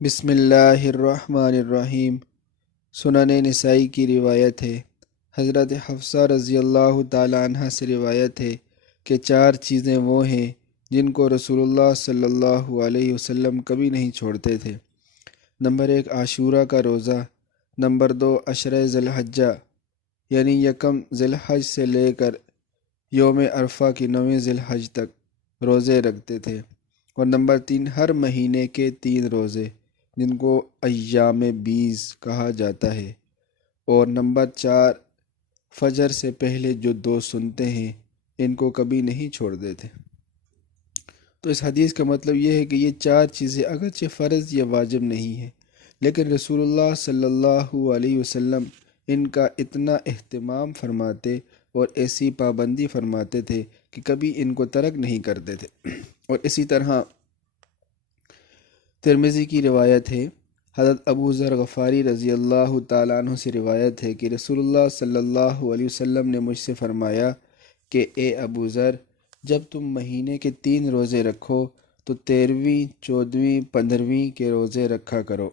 بسم اللہ الرحمن الرحیم۔ سنن نسائی کی روایت ہے، حضرت حفصہ رضی اللہ تعالیٰ عنہ سے روایت ہے کہ چار چیزیں وہ ہیں جن کو رسول اللہ صلی اللہ علیہ وسلم کبھی نہیں چھوڑتے تھے۔ نمبر 1 عاشورہ کا روزہ، نمبر 2 عشرہ ذی الحجہ یعنی یکم ذی الحج سے لے کر یوم عرفہ کی 9 ذی الحج تک روزے رکھتے تھے، اور نمبر 3 ہر مہینے کے 3 روزے جن کو ایام بیز کہا جاتا ہے، اور نمبر 4 فجر سے پہلے جو 2 سنتے ہیں ان کو کبھی نہیں چھوڑتے تھے۔ تو اس حدیث کا مطلب یہ ہے کہ یہ چار چیزیں اگرچہ فرض یا واجب نہیں ہیں، لیکن رسول اللہ صلی اللہ علیہ وسلم ان کا اتنا اہتمام فرماتے اور ایسی پابندی فرماتے تھے کہ کبھی ان کو ترک نہیں کرتے تھے۔ اور اسی طرح ترمذی کی روایت ہے، حضرت ابو ذر غفاری رضی اللہ تعالیٰ عنہ سے روایت ہے کہ رسول اللہ صلی اللہ علیہ وسلم نے مجھ سے فرمایا کہ اے ابو ذر، جب تم مہینے کے 3 روزے رکھو تو 13ویں، 14ویں، 15ویں کے روزے رکھا کرو۔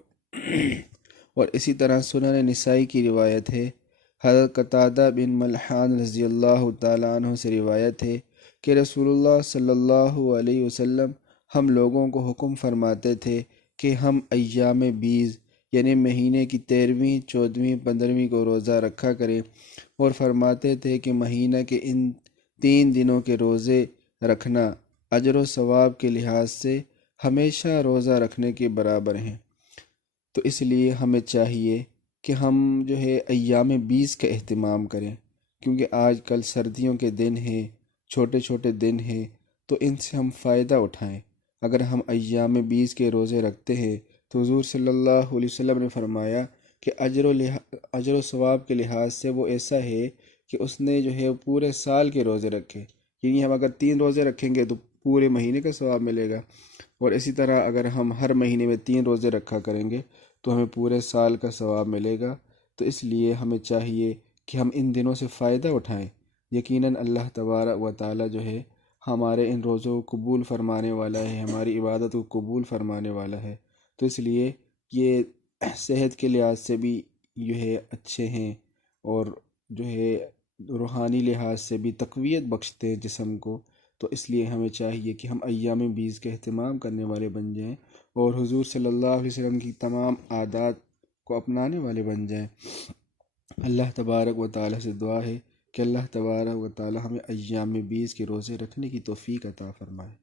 اور اسی طرح سنن نسائی کی روایت ہے، حضرت قتادہ بن ملحان رضی اللہ تعالیٰ عنہ سے روایت ہے کہ رسول اللہ صلی اللہ علیہ وسلم ہم لوگوں کو حکم فرماتے تھے کہ ہم ایام بیز یعنی مہینے کی 13ویں، 14ویں، 15ویں کو روزہ رکھا کریں، اور فرماتے تھے کہ مہینہ کے ان 3 دنوں کے روزے رکھنا اجر و ثواب کے لحاظ سے ہمیشہ روزہ رکھنے کے برابر ہیں۔ تو اس لیے ہمیں چاہیے کہ ہم جو ہے ایام بیز کا اہتمام کریں، کیونکہ آج کل سردیوں کے دن ہیں، چھوٹے چھوٹے دن ہیں، تو ان سے ہم فائدہ اٹھائیں۔ اگر ہم ایام بیز کے روزے رکھتے ہیں تو حضور صلی اللہ علیہ وسلم نے فرمایا کہ اجر و ثواب کے لحاظ سے وہ ایسا ہے کہ اس نے جو ہے پورے سال کے روزے رکھے، یعنی ہم اگر 3 روزے رکھیں گے تو پورے مہینے کا ثواب ملے گا، اور اسی طرح اگر ہم ہر مہینے میں 3 روزے رکھا کریں گے تو ہمیں پورے سال کا ثواب ملے گا۔ تو اس لیے ہمیں چاہیے کہ ہم ان دنوں سے فائدہ اٹھائیں۔ یقیناً اللہ تبارک و تعالی جو ہے ہمارے ان روزوں کو قبول فرمانے والا ہے، ہماری عبادت کو قبول فرمانے والا ہے۔ تو اس لیے یہ صحت کے لحاظ سے بھی جو ہے اچھے ہیں، اور جو ہے روحانی لحاظ سے بھی تقویت بخشتے ہیں جسم کو۔ تو اس لیے ہمیں چاہیے کہ ہم ایام بیز کا اہتمام کرنے والے بن جائیں، اور حضور صلی اللہ علیہ وسلم کی تمام عادات کو اپنانے والے بن جائیں۔ اللہ تبارک و تعالی سے دعا ہے کہ اللہ تبارک و تعالی ہمیں ایام بیز کے روزے رکھنے کی توفیق عطا فرمائے۔